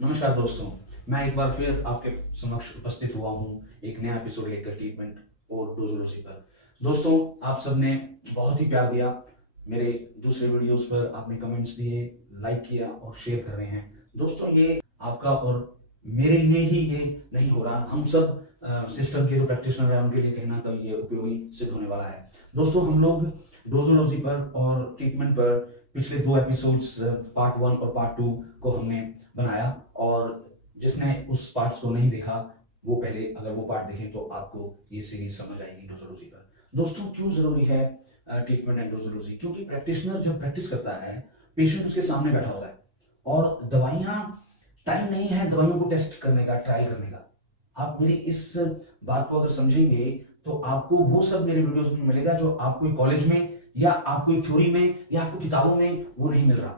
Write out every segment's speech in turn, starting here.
नमस्कार दोस्तों, मैं एक बार फिर आपके समक्ष उपस्थित हुआ हूँ एक नया एपिसोड लेकर ट्रीटमेंट और डोजोलॉजी पर। दोस्तों, आप सबने बहुत ही प्यार दिया। मेरे दूसरे वीडियोस पर आपने कमेंट्स दिए, लाइक किया और शेयर कर रहे हैं। दोस्तों, ये आपका और मेरे लिए ही ये नहीं हो रहा, हम सब सिस्टम के जो प्रैक्टिशनर हैं उनके लिए कहीं ना कहीं ये उपयोगी सिद्ध होने वाला है। दोस्तों, हम लोग डोजोलॉजी पर और ट्रीटमेंट पर पिछले 2 एपिसोड्स पार्ट 1 और पार्ट 2 को हमने बनाया, और जिसने उस पार्ट्स को नहीं देखा वो पहले अगर वो पार्ट देखें तो आपको ये सीरीज समझ आएगी डोजोलॉजी पर। दोस्तों, क्यों जरूरी है ट्रीटमेंट एंड डोजोलॉजी? क्योंकि प्रैक्टिशनर जब प्रैक्टिस करता है, पेशेंट उसके सामने बैठा होता है और दवाइयाँ, टाइम नहीं है दवाइयों को टेस्ट करने का, ट्रायल करने का। आप मेरी इस बात को अगर समझेंगे तो आपको वो सब मेरे वीडियोस में मिलेगा जो आपको कॉलेज में या आपको थ्योरी में या आपको किताबों में वो नहीं मिल रहा।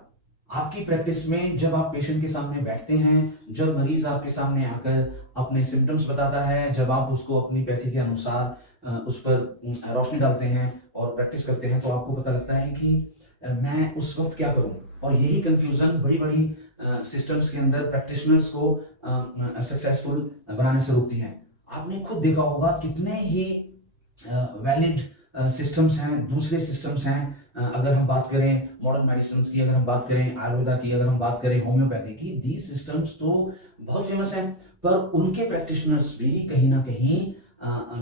आपकी प्रैक्टिस में जब आप पेशेंट के सामने बैठते हैं, जब मरीज आपके सामने आकर अपने सिम्टम्स बताता है, जब आप उसको अपनी पैथी के अनुसार उस पर रोशनी डालते हैं और प्रैक्टिस करते हैं, तो आपको पता लगता है कि मैं उस वक्त क्या करूं। और यही कंफ्यूजन बड़ी बड़ी सिस्टम्स के अंदर प्रैक्टिशनर्स को सक्सेसफुल बनाने से रोकती है। आपने खुद देखा होगा कितने ही वैलिड सिस्टम्स हैं, दूसरे सिस्टम्स हैं। अगर हम बात करें मॉडर्न मेडिसिन की, अगर हम बात करें आयुर्वेदा की, अगर हम बात करें होम्योपैथी की, दी सिस्टम्स तो बहुत फेमस हैं, पर उनके प्रैक्टिशनर्स भी कहीं ना कहीं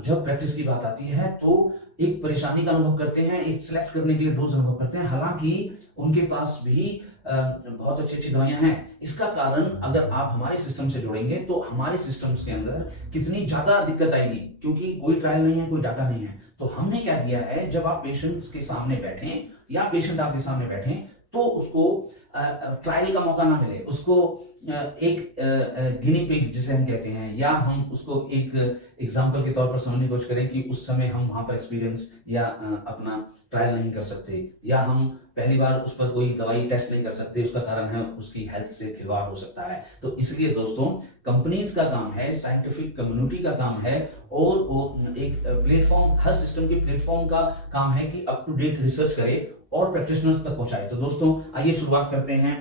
जब प्रैक्टिस की बात आती है तो एक परेशानी का अनुभव करते हैं, एक सिलेक्ट करने के लिए डोज अनुभव करते हैं, हालांकि उनके पास भी बहुत अच्छी अच्छी दवाइयां हैं। इसका कारण अगर आप हमारे सिस्टम से जोड़ेंगे तो हमारे सिस्टम्स के अंदर कितनी ज्यादा दिक्कत आएगी, क्योंकि कोई ट्रायल नहीं है, कोई डाटा नहीं है। तो हमने क्या किया है, जब आप पेशेंट्स के सामने बैठें या पेशेंट आपके सामने बैठे तो उसको ट्रायल का मौका ना मिले, उसको एक गिनी पिग जिसे हम कहते हैं, या हम उसको एक एग्जाम्पल के तौर पर समझने की कोशिश करें कि उस समय हम वहां पर एक्सपीरियंस या अपना ट्रायल नहीं कर सकते, या हम पहली बार उस पर कोई दवाई टेस्ट नहीं कर सकते। उसका कारण है उसकी हेल्थ से खिलवाड़ हो सकता है। तो इसलिए दोस्तों, कंपनीज का काम है, साइंटिफिक कम्युनिटी का काम है, और वो एक प्लेटफॉर्म, हर सिस्टम के प्लेटफॉर्म का काम है कि अप टू डेट रिसर्च करे और प्रैक्टिशनर्स तक पहुंचाए। तो दोस्तों, आइए शुरुआत करते हैं।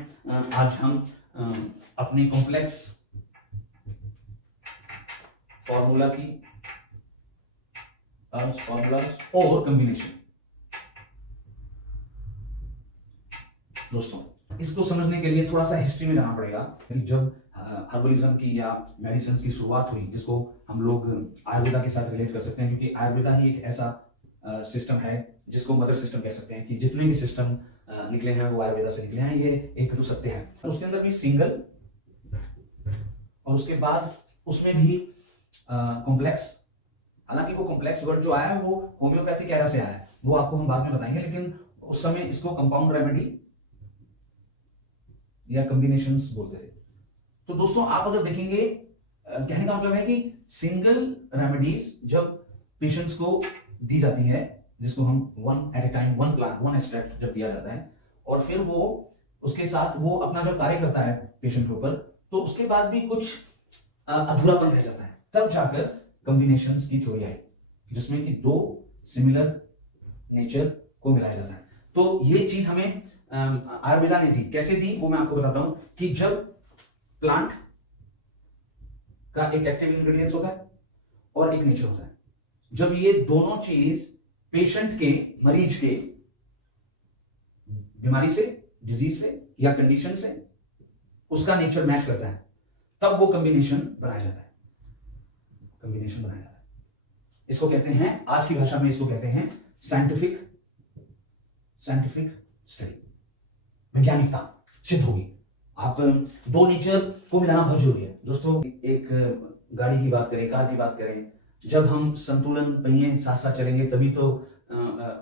आज हम अपनी कॉम्प्लेक्स फॉर्मूला की फॉर्मूलाज और कॉम्बिनेशन। दोस्तों, इसको समझने के लिए थोड़ा सा हिस्ट्री में जाना पड़ेगा कि जब हर्बलिज्म की या मेडिसिन की शुरुआत हुई, जिसको हम लोग आयुर्वेदा के साथ रिलेट कर सकते हैं, क्योंकि आयुर्वेदा ही एक ऐसा सिस्टम है जिसको मदर सिस्टम कह सकते हैं, कि जितने भी सिस्टम निकले हैं वो आयुर्वेदा से निकले हैं। ये एक तो सत्य है। तो उसके अंदर भी सिंगल, और उसके बाद उसमें भी कॉम्प्लेक्स। हालांकि वो कॉम्प्लेक्स वर्ड जो आया है वो होम्योपैथिक एरा से आया है, वो आपको हम बाद में बताएंगे, लेकिन उस समय इसको कंपाउंड रेमेडी या कॉम्बिनेशंस बोलते थे। तो दोस्तों, आप अगर देखेंगे, कहने का मतलब है कि सिंगल रेमेडीज जब पेशेंट्स को दी जाती है, जिसको हम one at a time, one plant, one extract जब दिया जाता है, और फिर वो उसके साथ वो अपना जब कार्य करता है पेशेंट के ऊपर, तो उसके बाद भी कुछ अधूरापन रह जाता है, तब जाकर कॉम्बिनेशंस की थ्योरी आई, जिसमें कि दो सिमिलर नेचर को मिलाया जाता है। तो ये चीज हमें आयुर्वेदा ने दी। कैसे दी वो मैं आपको बताता हूं, कि जब प्लांट का एक एक्टिव इंग्रेडिएंट्स होता है और एक नेचर होता है, जब ये दोनों चीज पेशेंट के, मरीज के बीमारी से, डिजीज से या कंडीशन से उसका नेचर मैच करता है, तब वो कॉम्बिनेशन बनाया जाता है। कॉम्बिनेशन बनाया जाता है, इसको कहते हैं, आज की भाषा में इसको कहते हैं साइंटिफिक स्टडी, वैज्ञानिकता सिद्ध होगी। आप दो नेचर को मिलाना बहुत जरूरी है। दोस्तों, एक गाड़ी की बात करें, कार की बात करें, जब हम संतुलन, पहिए साथ साथ चलेंगे तभी तो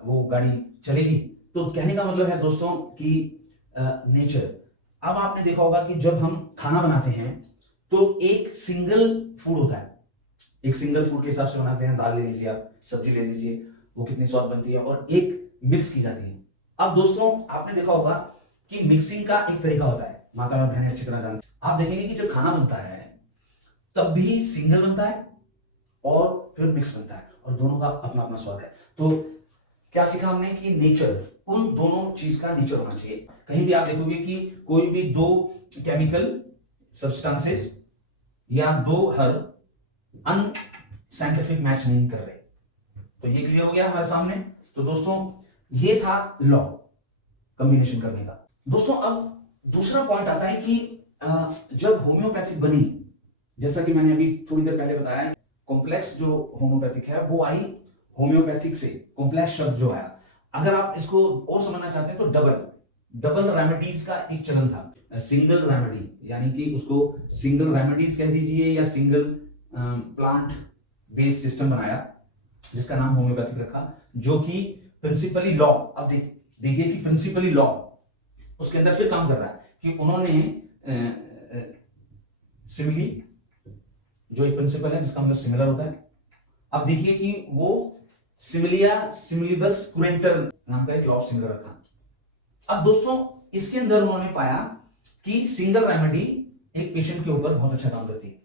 वो गाड़ी चलेगी। तो कहने का मतलब है दोस्तों कि नेचर। अब आपने देखा होगा कि जब हम खाना बनाते हैं तो एक सिंगल फूड होता है, एक सिंगल फूड के हिसाब से बनाते हैं। दाल ले लीजिए, आप सब्जी ले लीजिए, वो कितनी स्वाद बनती है, और एक मिक्स की जाती है। अब दोस्तों, आपने देखा होगा कि मिक्सिंग का एक तरीका होता है, माता और बहनें अच्छी तरह जानती हैं। आप देखेंगे कि जब खाना बनता है तब भी सिंगल बनता है और फिर मिक्स बनता है, और दोनों का अपना अपना स्वाद है। तो क्या सीखा हमने कि नेचर, उन दोनों चीज का नेचर होना चाहिए। कहीं भी आप देखोगे कि कोई भी दो केमिकल सब्सटेंसेस या दो हर्ब अनसाइंटिफिक मैच नहीं कर रहे। तो ये क्लियर हो गया हमारे सामने। तो दोस्तों ये था लॉ कॉम्बिनेशन करने का। दोस्तों अब दूसरा पॉइंट आता है कि जब होम्योपैथिक बनी, जैसा कि मैंने अभी थोड़ी देर पहले बताया, कॉम्प्लेक्स जो होम्योपैथिक है वो आई होम्योपैथिक से, कॉम्प्लेक्स शब्द जो आया। अगर आप इसको और समझना चाहते हैं तो डबल रेमेडीज का एक चलन था। सिंगल रेमेडी यानी कि उसको सिंगल रेमेडीज कह दीजिए या सिंगल प्लांट बेस्ड सिस्टम बनाया जिसका नाम होम्योपैथिक रखा, जो कि प्रिंसिपली लॉ, अब देखिए कि प्रिंसिपली लॉ उसके अंदर फिर काम कर रहा है कि उन्होंने सिमिली जो एक प्रिंसिपल है जिसका मतलब सिमिलर होता है। अब देखिए कि वो सिमिलिया सिमिलिबस कुरेंटर नाम का एक लॉ ऑफ सिमिलर रखा। अब दोस्तों इसके अंदर उन्होंने पाया कि सिंगल रेमेडी एक पेशेंट के ऊपर बहुत अच्छा काम करती है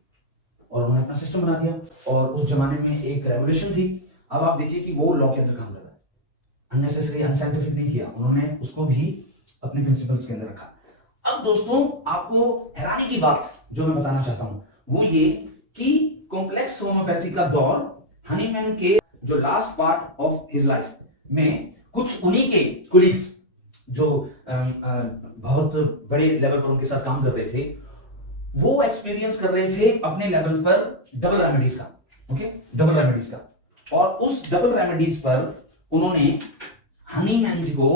और उन्होंने अपना सिस्टम बना दिया। और उस जमाने में एक रेवोल्यूशन थी। अब आप देखिए कि वो लॉ के अंदर काम कर रहा है, अननेसेसरी अनसाइंटिफिक नहीं किया, उन्होंने उसको भी अपने प्रिंसिपल्स के अंदर रखा। अब दोस्तों आपको हैरानी की बात जो मैं बताना चाहता हूं वो ये कि कॉम्प्लेक्स होम्योपैथी का दौर हनीमैन के जो last part of his life में कुछ उन्हीं के कोलीग्स जो बहुत बड़े लेवल पर उनके साथ काम कर रहे थे, वो एक्सपीरियंस कर रहे थे अपने लेवल पर डबल रेमेडीज का। ओके, डबल रेमेडीज का। और उस डबल रेमेडीज पर उन्होंने हनीमैन जी को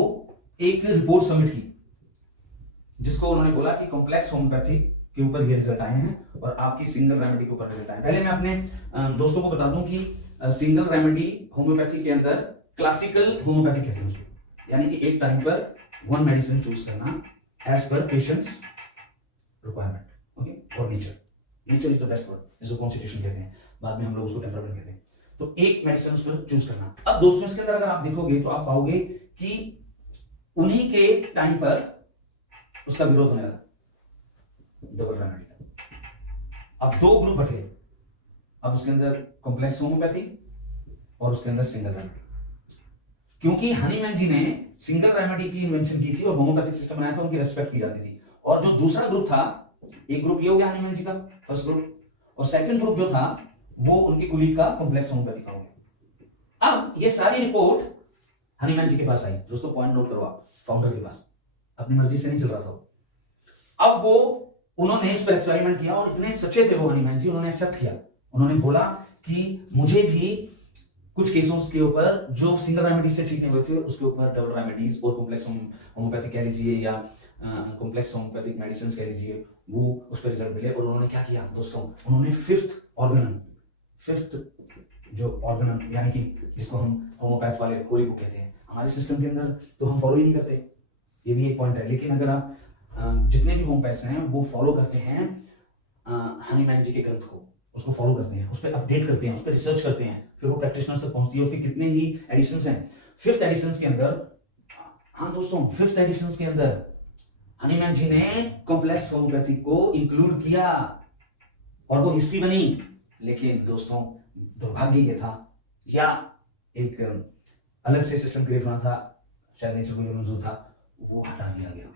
एक रिपोर्ट सबमिट की जिसको उन्होंने बोला कि कॉम्प्लेक्स होम्योपैथी के ऊपर ये रिजल्ट आए हैं और आपकी सिंगल रेमेडी के ऊपर रिजल्ट आए। पहले मैं अपने दोस्तों को बता दूं कि सिंगल रेमेडी होम्योपैथी के अंदर क्लासिकल होम्योपैथी कहते हैं उसको, यानी कि एक टाइम पर वन मेडिसिन चूज करना एज पर पेशेंट्स रिक्वायरमेंट, ओके, और nature is the best word, जिसको कॉन्स्टिट्यूशन कहते हैं, बाद में हम लोग उसको टेम्परामेंट कहते हैं। तो एक मेडिसिन उस पर चूज करना। अब दोस्तों इसके अंदर अगर आप देखोगे तो आप पाओगे कि उन्हीं के टाइम पर उसका विरोध होने लगा डबल रेमेडी का। अब दो ग्रुप बटे, अब उसके अंदर कॉम्प्लेक्स होम्योपैथी और उसके अंदर सिंगल रेमेडी, क्योंकि हनीमैन जी ने सिंगल रेमेडी की इन्वेंशन की थी और होम्योपैथिक सिस्टम बनाया था, उनकी रेस्पेक्ट की जाती थी। और जो दूसरा ग्रुप था, एक ग्रुप ये हो गया हनीमैन जी का फर्स्ट ग्रुप, और सेकंड ग्रुप जो था वो उनके कुलीग का कॉम्प्लेक्स होम्योपैथी का हो गया। अब ये सारी रिपोर्ट हनीमैन जी के पास आई। दोस्तों पॉइंट नोट करो आप, फाउंडर के पास, अपनी मर्जी से नहीं चल रहा था। अब वो उन्होंने इस पर एक्सपेरिमेंट किया और इतने सच्चे थे वो हनीमैन जी, उन्होंने एक्सेप्ट किया। उन्होंने बोला कि मुझे भी कुछ केसों के ऊपर जो सिंगल रेमेडी से ठीक नहीं हुए थे उसके ऊपर डबल रेमेडीज और कॉम्प्लेक्स होम्योपैथी कह लीजिए या कॉम्प्लेक्स होम्योपैथिक मेडिसिन कह लीजिए, वो उस पर रिजल्ट मिले। और उन्होंने क्या किया दोस्तों, उन्होंने फिफ्थ जो ऑर्गेनम यानी कि जिसको हम होम्योपैथ वाले होली बुक कहते हैं, हमारे सिस्टम के अंदर तो हम फॉलो ही नहीं करते, ये भी एक पॉइंट है। लेकिन अगर आप जितने भी होम्योपैथ्स हैं वो फॉलो करते हैं हनीमैन जी के ग्रंथ को, उसको फॉलो करते हैं, उस पर अपडेट करते हैं, उस पर रिसर्च करते हैं, फिर वो प्रैक्टिशनर्स तक पहुंचती है। उसके कितने ही एडिशंस हैं, फिफ्थ एडिशंस के अंदर, हाँ दोस्तों फिफ्थ एडिशंस के अंदर हनीमैन जी ने कॉम्प्लेक्स होम्योपैथी को इंक्लूड किया और वो हिस्ट्री बनी। लेकिन दोस्तों दुर्भाग्य ये था या एक अलग से सिस्टम क्रिएट होना था, शायद नेचर को ये मंजूर था, वो हटा दिया गया,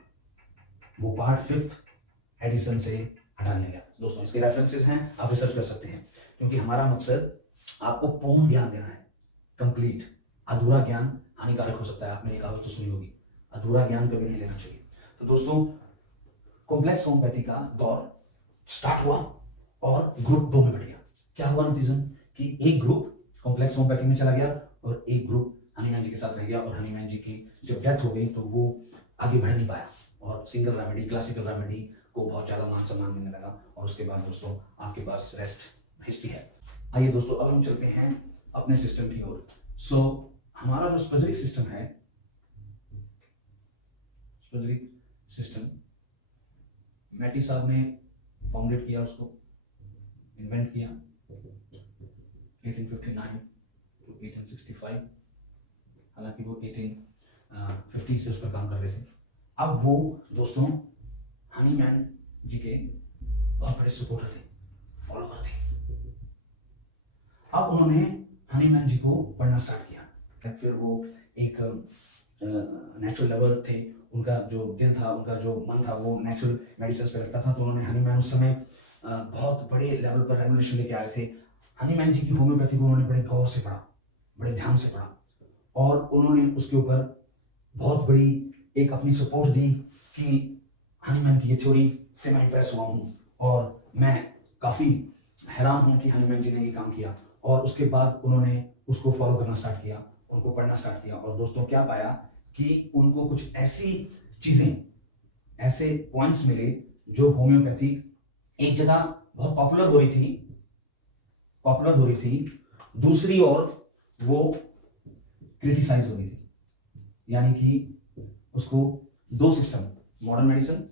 वो पार्ट फिफ्थ एडिशन से हटा दिया गया। दोस्तों इसके रेफरेंसेस हैं, आप रिसर्च कर सकते हैं, क्योंकि हमारा मकसद आपको पूर्ण ज्ञान देना है, कंप्लीट। अधूरा ज्ञान हानिकारक हो सकता है, आपने एक कहावत तो सुनी होगी, अधूरा ज्ञान कभी नहीं लेना चाहिए। तो दोस्तों कॉम्प्लेक्स होम्योपैथी का दौर स्टार्ट हुआ और ग्रुप दो में बढ़ गया। क्या हुआ नतीजन कि एक ग्रुप कॉम्प्लेक्स होम्योपैथी में चला गया और एक ग्रुप हनीमैन जी के साथ रह गया। और हनीमैन जी की जब डेथ हो गई तो वो आगे बढ़ नहीं पाया और सिंगल रेमेडी, क्लासिकल रेमेडी को बहुत ज्यादा मान सम्मान मिलने लगा। और उसके बाद दोस्तों आपके पास रेस्ट हिस्ट्री है। आइए दोस्तों अब हम चलते हैं अपने सिस्टम की ओर। सो हमारा जो स्पजरिक सिस्टम है, स्पजरिक सिस्टम मैटी साहब ने फाउंडेड किया, उसको इन्वेंट किया 1859 टू 1865। हालांकि वो 1850 से उस पर काम कर रहे थे। अब वो दोस्तों हनीमैन जी के बहुत बड़े सपोर्टर थे, फॉलोवर थे। अब उन्होंने हनीमैन जी को पढ़ना स्टार्ट किया। फिर वो एक नेचुरल लवर थे, उनका जो दिल था, उनका जो मन था वो नेचुरल मेडिसिन पे लगता था। तो उन्होंने हनीमैन उस समय बहुत बड़े लेवल पर रेवोल्यूशन लेके आए थे। हनीमैन जी की होम्योपैथी को उन्होंने बड़े गौर से पढ़ा, बड़े ध्यान से पढ़ा, और उन्होंने उसके ऊपर बहुत बड़ी एक अपनी सपोर्ट दी कि हनीमैन की ये थ्योरी से मैं इम्प्रेस हुआ हूँ और मैं काफ़ी हैरान हूँ कि हनीमैन जी ने ये काम किया। और उसके बाद उन्होंने उसको फॉलो करना स्टार्ट किया, उनको पढ़ना स्टार्ट किया, और दोस्तों क्या पाया कि उनको कुछ ऐसी चीज़ें, ऐसे पॉइंट्स मिले जो होम्योपैथी एक जगह बहुत पॉपुलर हो रही थी, दूसरी ओर वो क्रिटिसाइज हो रही थी। यानी कि उसको दो सिस्टम, मॉडर्न मेडिसिन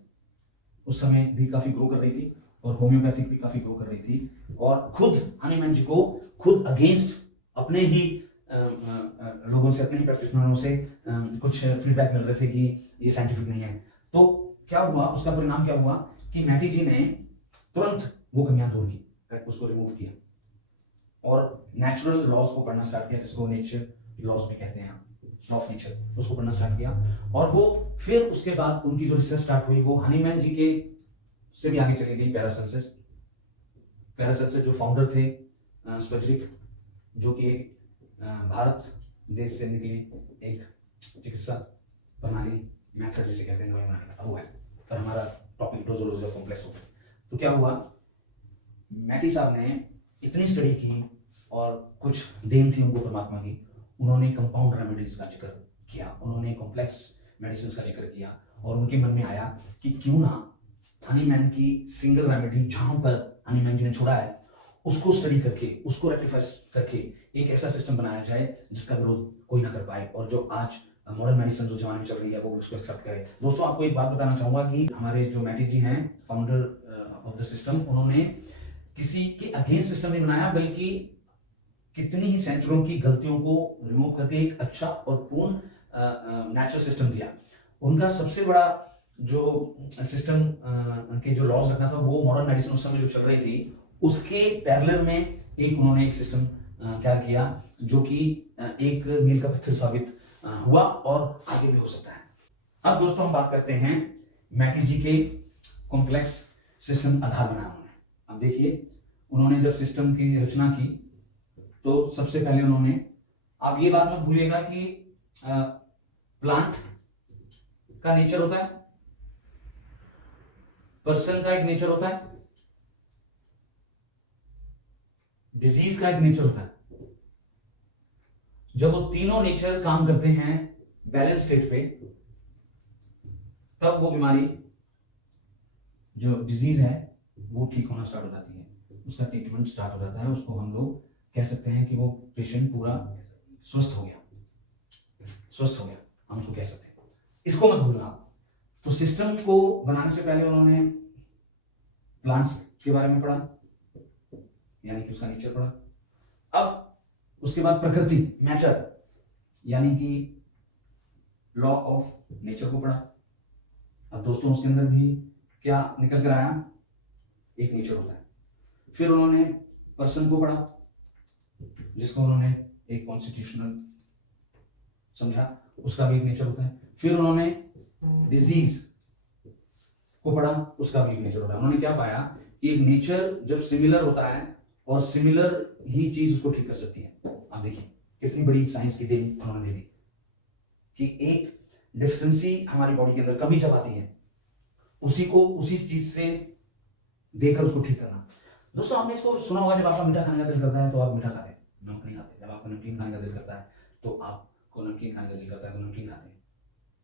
उस समय भी काफी ग्रो कर रही थी और होम्योपैथिक भी काफी ग्रो कर रही थी, और खुद हनीमैन जी को खुद अगेंस्ट अपने ही लोगों से, अपने ही प्रैक्टिशनरों से कुछ फीडबैक मिल रहे थे कि ये साइंटिफिक नहीं है। तो क्या हुआ, उसका परिणाम क्या हुआ कि मैटी जी ने तुरंत वो कमियां दूर की, उसको रिमूव किया और नेचुरल लॉज को पढ़ना स्टार्ट किया, जिसको नेचर लॉज भी कहते हैं, लॉ ऑफ नेचर, उसको पढ़ना स्टार्ट किया। और वो फिर उसके बाद उनकी जो रिसर्च स्टार्ट हुई वो हनीमैन जी के से भी आगे चली गई। पैरासेल्स जो फाउंडर थे स्पचरिक, जो कि एक भारत देश से निकली एक चिकित्सा प्रणाली, मेथड जिसे कहते हैं दवाई बनाने का, वो है। पर हमारा टॉपिक डोजोलॉजी ऑफ कॉम्प्लेक्स हो गया। तो क्या हुआ, मैटी साहब ने इतनी स्टडी की और कुछ देन थी उनको परमात्मा की, उन्होंने कंपाउंड रेमेडीज का जिक्र किया, उन्होंने कॉम्प्लेक्स मेडिसिन का जिक्र किया, और उनके मन में आया कि क्यों ना हनीमैन की सिंगल रेमेडी जहां पर हनीमैन जी ने छोड़ा है उसको स्टडी करके, उसको रेक्टिफाई करके एक ऐसा सिस्टम बनाया जाए जिसका विरोध कोई ना कर पाए, और जो आज मॉडर्न मेडिसिन जो जमाने में चल रही है वो उसको एक्सेप्ट करे। दोस्तों आपको एक बात बताना चाहूंगा कि हमारे जो मैटी जी हैं, फाउंडर ऑफ द सिस्टम, उन्होंने किसी के अगेंस्ट सिस्टम नहीं बनाया, बल्कि कितनी ही सेंचुरियों की गलतियों को रिमूव करके एक अच्छा और पूर्ण नेचुरल सिस्टम दिया। उनका सबसे बड़ा जो सिस्टम के जो लॉज रखना था वो मॉडर्न मेडिसिन उस समय जो चल रही थी उसके पैरेलल में एक उन्होंने एक सिस्टम तैयार किया जो कि एक मील का पत्थर साबित हुआ और आगे भी हो सकता है। अब दोस्तों हम बात करते हैं मैटी जी के कॉम्प्लेक्स सिस्टम आधार बनाया उन्होंने। अब देखिए, उन्होंने जब सिस्टम की रचना की तो सबसे पहले उन्होंने, आप ये बात मत भूलिएगा कि प्लांट का नेचर होता है, पर्सन का एक नेचर होता है, डिजीज का एक नेचर होता है। जब वो तीनों नेचर काम करते हैं बैलेंस स्टेट पे, तब वो बीमारी जो डिजीज है वो ठीक होना स्टार्ट हो जाती है, उसका ट्रीटमेंट स्टार्ट हो जाता है, उसको हम लोग कह सकते हैं कि वो पेशेंट पूरा स्वस्थ हो गया, हम उसको कह सकते हैं। इसको मत भूलना। तो सिस्टम को बनाने से पहले उन्होंने प्लांट्स के बारे में पढ़ा, यानी कि उसका नेचर पढ़ा। अब उसके बाद प्रकृति, मैटर, यानी कि लॉ ऑफ नेचर को पढ़ा। अब दोस्तों उसके अंदर भी क्या निकल कर आया, एक नेचर होता है। फिर उन्होंने पर्सन को पढ़ा, जिसको उन्होंने एक कॉन्स्टिट्यूशनल समझा, उसका भी एक नेचर होता है। फिर उन्होंने डिजीज को पढ़ा, उसका भी एक नेचर होता है। उन्होंने क्या पाया कि एक नेचर जब सिमिलर होता है और सिमिलर ही चीज उसको ठीक कर सकती है। आप देखिए कितनी बड़ी साइंस की देन उन्होंने दे दी कि एक डिफिशिएंसी हमारी बॉडी के अंदर, कमी जब आती है, उसी को उसी चीज से देकर उसको ठीक करना। दोस्तों आपने इसको सुना होगा, जब आपका मीठा खाने का दिल करता है तो आप मीठा खाते हैं, नमक नहीं खाते। जब आपको नमकीन खाने का दिल करता है तो आपको नमकीन खाने का दिल करता है तो नमकीन खाते हैं।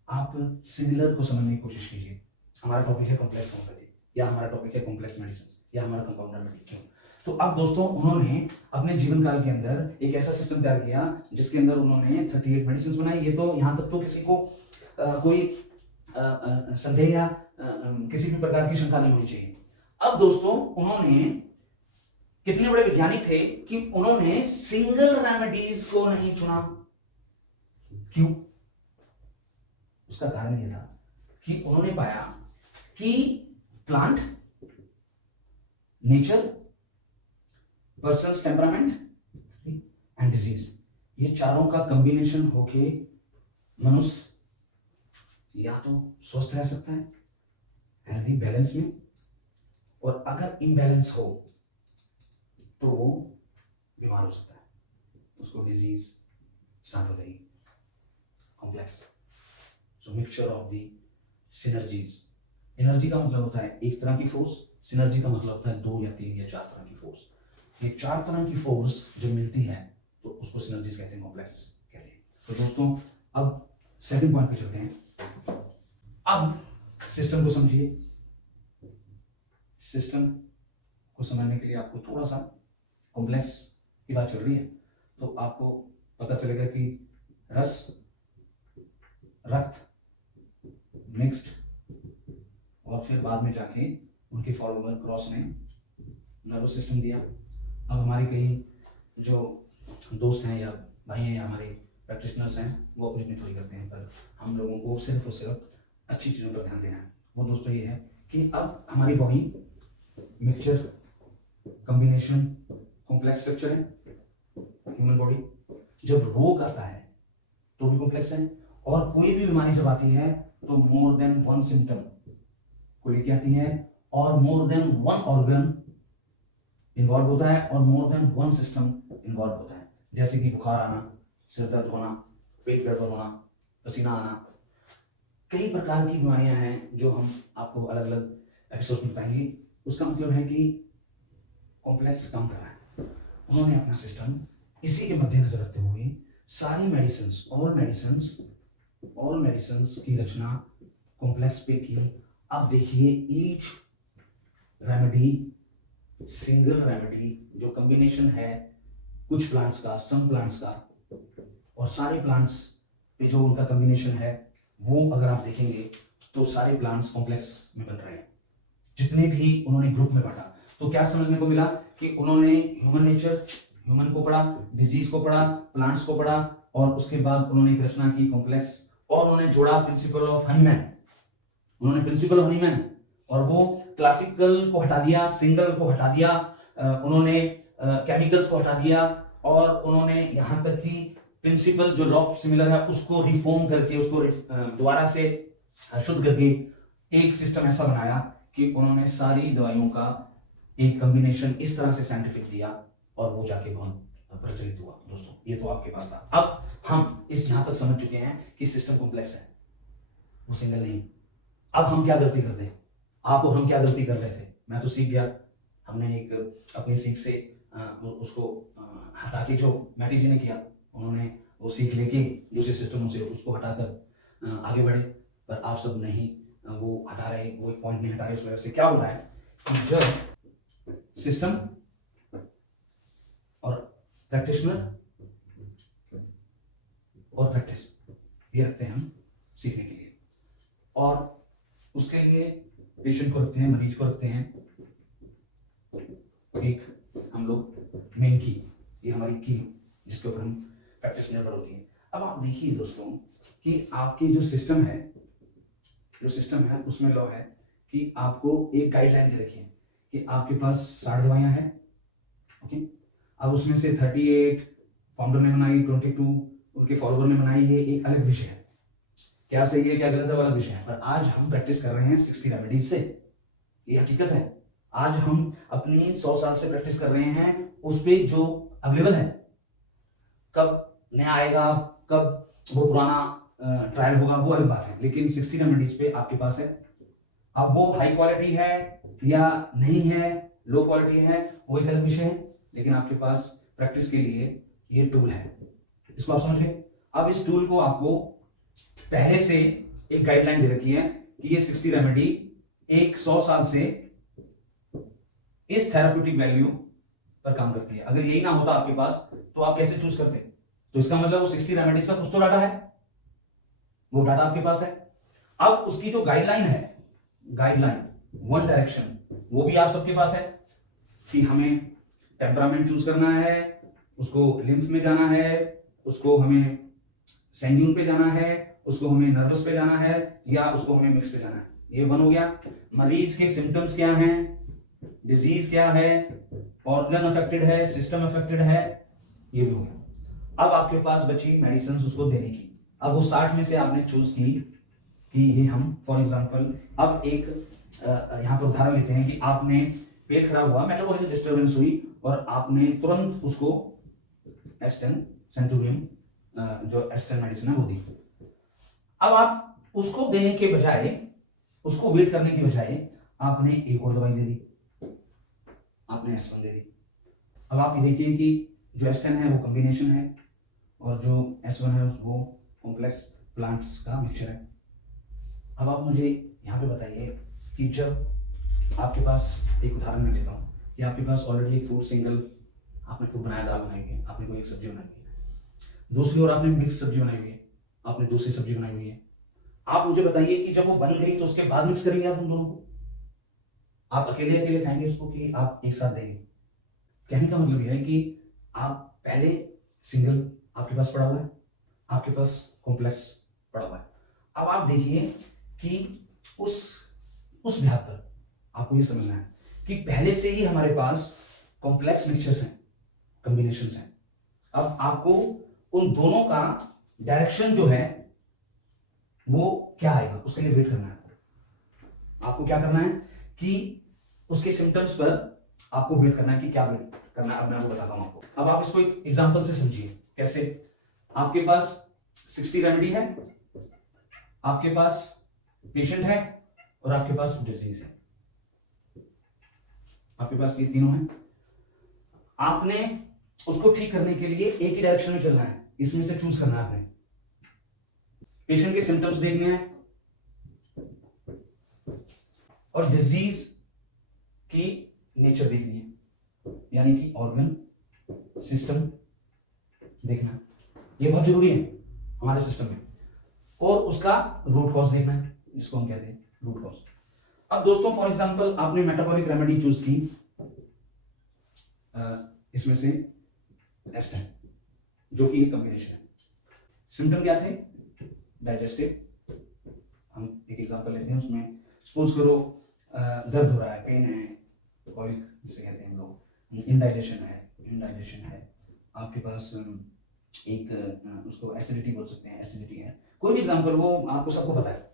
आप सिमिलर को समझने की कोशिश कीजिए। हमारा टॉपिक है कॉम्प्लेक्स होम्योपैथी, या हमारा टॉपिक है कॉम्प्लेक्स मेडिसिन, या हमारा कंपाउंड रेमेडी। क्यों? तो अब दोस्तों उन्होंने अपने जीवन काल के अंदर एक ऐसा सिस्टम तैयार किया जिसके अंदर उन्होंने 38 मेडिसिन बनाई। ये तो यहाँ तक तो किसी को कोई संदेह या किसी भी प्रकार की शंका नहीं होनी चाहिए। अब दोस्तों उन्होंने कितने बड़े वैज्ञानिक थे कि उन्होंने सिंगल रेमेडीज को नहीं चुना। क्यों? उसका कारण यह था कि उन्होंने पाया कि plant, nature, persons temperament and disease, ये चारों का कॉम्बिनेशन होके मनुष्य या तो स्वस्थ रह सकता है हेल्दी बैलेंस में, और अगर इम्बैलेंस हो तो वो बीमार हो सकता है, उसको डिजीज स्टार्ट हो जाएगी, complex. So mixture of the synergies. Energy का मतलब होता है एक तरह की फोर्स, सिनर्जी का मतलब होता है 2 या 3 या 4 तरह की फोर्स। ये 4 तरह की फोर्स जब मिलती है तो उसको सिनर्जीज कहते हैं, कॉम्प्लेक्स कहते हैं। तो दोस्तों अब सेकंड पॉइंट पे चलते हैं। अब सिस्टम को समझिए। सिस्टम को समझने के लिए आपको थोड़ा सा कॉम्प्लेक्स की बात चल रही है तो आपको पता चलेगा कि रस, रक्त, मिक्स्ड, और फिर बाद में जाके उनके फॉलोवर क्रॉस ने नर्वस सिस्टम दिया। अब हमारे कई जो दोस्त हैं या भाई हैं या हमारे प्रैक्टिशनर्स हैं वो अपनी अपनी थोड़ी करते हैं, पर हम लोगों को सिर्फ और सिर्फ अच्छी चीज़ों पर ध्यान देना है। वो दोस्तों ये है कि अब हमारी body mixture, combination, complex structure है ह्यूमन बॉडी। जब रोग आता है तो भी कॉम्प्लेक्स है, और कोई भी बीमारी जब आती है तो मोर देन वन सिम्टम को लेके आती है, और more than one organ involve होता है, और more than one system involve होता है। जैसे कि बुखार आना, सिर दर्द होना, पेट गड़बड़ होना, पसीना आना, कई प्रकार की बीमारियां हैं जो हम आपको अलग अलग एपिसोड में बताएंगे। उसका मतलब है कि कॉम्प्लेक्स काम कर रहा है। उन्होंने अपना सिस्टम इसी के मद्देनजर रखते हुए सारी ऑल मेडिसिन्स की रचना कॉम्प्लेक्स पे की। अब देखिए ईच रेमेडी, सिंगल रेमेडी जो कॉम्बिनेशन है कुछ प्लांट्स का, सम प्लांट्स का, और सारे प्लांट्स पे जो उनका कॉम्बिनेशन है वो अगर आप देखेंगे तो सारे प्लांट्स कॉम्प्लेक्स में बन रहे हैं। जितने भी उन्होंने ग्रुप में बांटा तो क्या समझने को मिला कि उन्होंने ह्यूमन नेचर, ह्यूमन को पढ़ा, डिजीज को पढ़ा, प्लांट्स को पढ़ा, और उसके बाद उन्होंने एक रचना की कॉम्प्लेक्स, और उन्होंने जोड़ा प्रिंसिपल ऑफ हनीमैन। उन्होंने प्रिंसिपल ऑफ हनीमैन और वो क्लासिकल को हटा दिया, सिंगल को हटा दिया, उन्होंने केमिकल्स को हटा दिया, और उन्होंने यहाँ तक कि प्रिंसिपल जो लॉ सिमिलर है उसको रिफॉर्म करके, उसको दोबारा से शुद्ध करके एक सिस्टम ऐसा बनाया कि उन्होंने सारी दवाइयों का एक कॉम्बिनेशन इस तरह से साइंटिफिक दिया, और वो जाके बहुत प्रचलित हुआ। दोस्तों ये तो आपके पास था। अब हम इस यहां तक समझ चुके हैं कि सिस्टम कॉम्प्लेक्स है, वो सिंगल नहीं। अब हम क्या गलती करते हैं, आप और हम क्या गलती कर रहे थे? मैं तो सीख गया, हमने एक अपनी सीख से उसको हटा के, जो मैटी जी ने किया उन्होंने वो सीख लेके दूसरे सिस्टमों से उसको हटाकर आगे बढ़े, पर आप सब नहीं वो हटा रहे, वो एक पॉइंट नहीं हटा रहे। उस वजह से क्या हो रहा है कि जब सिस्टम और प्रैक्टिशनर और प्रैक्टिस ये रखते हैं हम सीखने के लिए, और उसके लिए पेशेंट को रखते हैं, मरीज को रखते हैं एक हम लोग मेन की, ये हमारी की जिसके ऊपर हम प्रैक्टिस निर्भर होती है। अब आप देखिए दोस्तों कि आपकी जो सिस्टम है उसमें लॉ है कि आपको एक गाइडलाइन दे रखी है कि आपके पास 60 दवाइयां हैं, ओके। अब उसमें से 38 फाउंडर ने बनाई, 22 उनके फॉलोवर ने बनाई, ये एक अलग विषय है, क्या सही है क्या गलत है वो अलग विषय है। पर आज हम प्रैक्टिस कर रहे हैं 60 रेमेडीज से, ये हकीकत है। आज हम अपनी 100 साल से प्रैक्टिस कर रहे हैं उस पे जो अवेलेबल है। कब नया आएगा, कब वो पुराना ट्रायल होगा, वो अलग बात है, लेकिन 60 रेमेडीज पे आपके पास है। अब वो हाई क्वालिटी है या नहीं है, लो क्वालिटी है, वो एक अलग विषय है, लेकिन आपके पास प्रैक्टिस के लिए ये टूल है। इसको आप समझ गए। अब इस टूल को आपको पहले से एक गाइडलाइन दे रखी है कि ये 60 रेमेडी एक 100 साल से इस थेराप्यूटिक वैल्यू पर काम करती है। अगर यही ना होता आपके पास तो आप कैसे चूज करते? तो इसका मतलब वो 60 रेमेडीज का कुछ तो डाटा है, वो डाटा आपके पास है। अब उसकी जो गाइडलाइन है, गाइडलाइन वन डायरेक्शन, वो भी आप सबके पास है कि हमें टेम्परामेंट चूज करना है, उसको लिम्फ में जाना है, उसको हमें सैंग्यून पे जाना है, उसको हमें नर्वस पे जाना है, या उसको हमें मिक्स पे जाना है। ये वन हो गया। मरीज के सिम्टम्स क्या हैं, डिजीज क्या है, ऑर्गन अफेक्टेड है, सिस्टम अफेक्टेड है, ये भी हो गया। अब आपके पास बची मेडिसिन उसको देने की। अब वो 60 में से आपने चूज की कि ये हम फॉर एग्जांपल अब एक यहाँ पर उदाहरण लेते हैं कि आपने पेट खराब हुआ, मेटाबॉलिक डिस्टर्बेंस हुई और आपने तुरंत उसको एस्टेन सेंटूरियम जो एस्टेन मेडिसिन है वो दी। अब आप उसको देने के बजाय, उसको वेट करने की बजाय आपने एक और दवाई दे दी, आपने एस्टेन दे दी। अब आप ये देखिए कि जो एस्टेन है वो कॉम्बिनेशन है और जो एस1 है वो कॉम्प्लेक्स प्लांट्स का मिक्सचर है। अब आप मुझे यहाँ पे बताइए कि जब आपके पास, एक उदाहरण मैं देता हूँ कि आपके पास ऑलरेडी एक फूड सिंगल आपने फूड बनाया, दाल बनाई है, आपने कोई एक सब्जी बनाई है, दूसरी ओर आपने मिक्स सब्जी बनाई हुई है, आपने दूसरी सब्जी बनाई हुई है। आप मुझे बताइए कि जब वो बन गई तो उसके बाद मिक्स करेंगे आप उन दोनों को? आप अकेले अकेले खाएंगे उसको कि आप एक साथ देंगे? कहने का मतलब यह है कि आप पहले सिंगल आपके पास पड़ा हुआ है, आपके पास कॉम्प्लेक्स पड़ा हुआ है। अब आप देखिए कि उस बिहार पर आपको ये समझना है कि पहले से ही हमारे पास कॉम्प्लेक्स मिक्सचर्स हैं, कॉम्बिनेशंस हैं। अब आपको उन दोनों का डायरेक्शन जो है वो क्या आएगा उसके लिए वेट करना है। आपको क्या करना है कि उसके सिम्टम्स पर आपको वेट करना है कि क्या वेट करना है। अब मैं आपको बताता हूं आपको। अब आप इसको एक एग्जांपल से समझिए। कैसे? आपके पास 60 रेमेडी है, आपके पास पेशेंट है और आपके पास डिजीज है। आपके पास ये तीनों है। आपने उसको ठीक करने के लिए एक ही डायरेक्शन में चलना है, इसमें से चूज करना है आपने। पेशेंट के सिम्टम्स देखने हैं और डिजीज की नेचर देखनी है, यानी कि ऑर्गन सिस्टम देखना, ये बहुत जरूरी है हमारे सिस्टम में। और उसका रूट कॉज देखना है, जिसको हम कहते हैं रूट कॉज। अब दोस्तों फॉर एग्जांपल आपने मेटाबॉलिक रेमेडी चूज की, इसमें से एस्टेन जो कि एक कॉम्बिनेशन है। सिम्टम क्या थे? डाइजेस्टिव। हम एक एग्जांपल लेते हैं, उसमें सपोज करो दर्द हो रहा है, पेन है, कॉलिक जिसे कहते हैं हम लोग, इनडाइजेशन है, आपके पास एक उसको एसिडिटी बोल सकते हैं, एसिडिटी है, कोई भी एग्जांपल, वो आपको सबको पता है।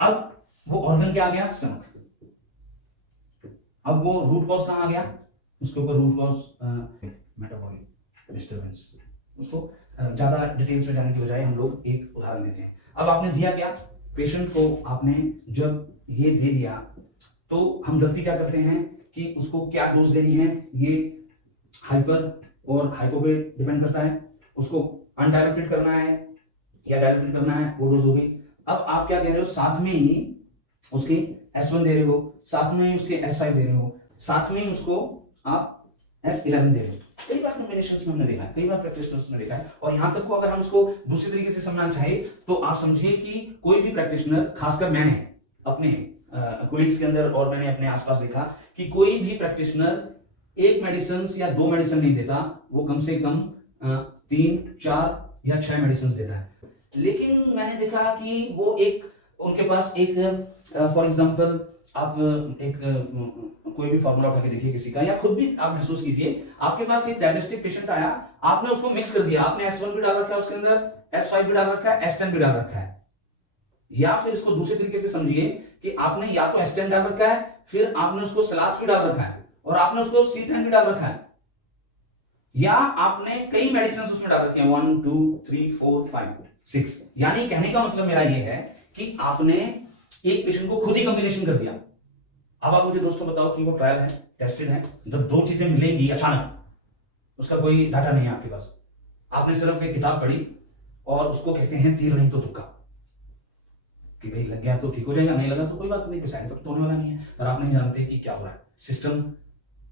अब वो ऑर्गन क्या आ गया? स्टमक। अब वो रूट कॉज कहाँ आ गया? उसके ऊपर रूट कॉज मेटाबॉलिक डिस्टर्बेंस। उसको ज्यादा डिटेल्स में जाने की बजाय हम लोग एक उदाहरण लेते हैं। अब आपने दिया क्या? पेशेंट को आपने जब ये दे दिया तो हम गलती क्या करते हैं कि उसको क्या डोज देनी है, ये हाइपर और हाइपो पे डिपेंड करता है। उसको अनडायरेक्टेड करना है या डायरेक्टेड करना है, वो डोज हो गई। अब आप क्या कह रहे हो? साथ में ही उसकी S1 दे रहे हो, साथ में ही उसके S5 दे रहे हो, साथ में ही उसको आप S11 दे रहे हो। कई बार कॉम्बिनेशंस में हमने देखा है, कई बार प्रैक्टिशनर्स ने देखा है। और यहां तक को अगर हम इसको दूसरी तरीके से समझना चाहे तो आप समझिए कि कोई भी प्रैक्टिशनर, खासकर मैंने अपने कोलिग्स के अंदर और मैंने अपने आसपास देखा कि कोई भी प्रैक्टिशनर एक मेडिसिन या दो मेडिसिन नहीं देता, वो कम से कम 3, 4 या 6 मेडिसिन देता है। लेकिन मैंने देखा कि वो एक, उनके पास एक फॉर एग्जांपल आप एक कोई भी फॉर्मूला उठा के देखिए किसी का, या खुद भी आप महसूस कीजिए, आपके पास एक डाइजेस्टिव पेशेंट आया, आपने उसको मिक्स कर दिया, आपने S1 भी डाल रखा है उसके अंदर, S5 भी डाल रखा है, S10 भी डाल रखा है। या फिर इसको दूसरे तरीके से समझिए कि आपने या तो S10 डाल रखा है, फिर आपने उसको सलास भी डाल रखा है और आपने उसको C10 भी डाल रखा है, या आपने कई मेडिसिन उसमें डाल रखे हैं 1, 2, 3, 4, 5, 6। यानी कहने का मतलब मेरा ये है कि आपने एक पेशेंट को खुद ही कॉम्बिनेशन कर दिया। अब आप मुझे दोस्तों बताओ कि वो ट्रायल है, टेस्टेड है, जब दो चीजें मिलेंगी अचानक, उसका कोई डाटा नहीं है आपके पास, आपने सिर्फ एक किताब पढ़ी और उसको कहते हैं तीर नहीं तो तुक्का, कि भाई लग गया तो ठीक हो जाएगा, नहीं लगा तो कोई बात नहीं, कोई साइड इफेक्ट तो होने वाला नहीं है। और आप नहीं जानते कि क्या हो रहा है, सिस्टम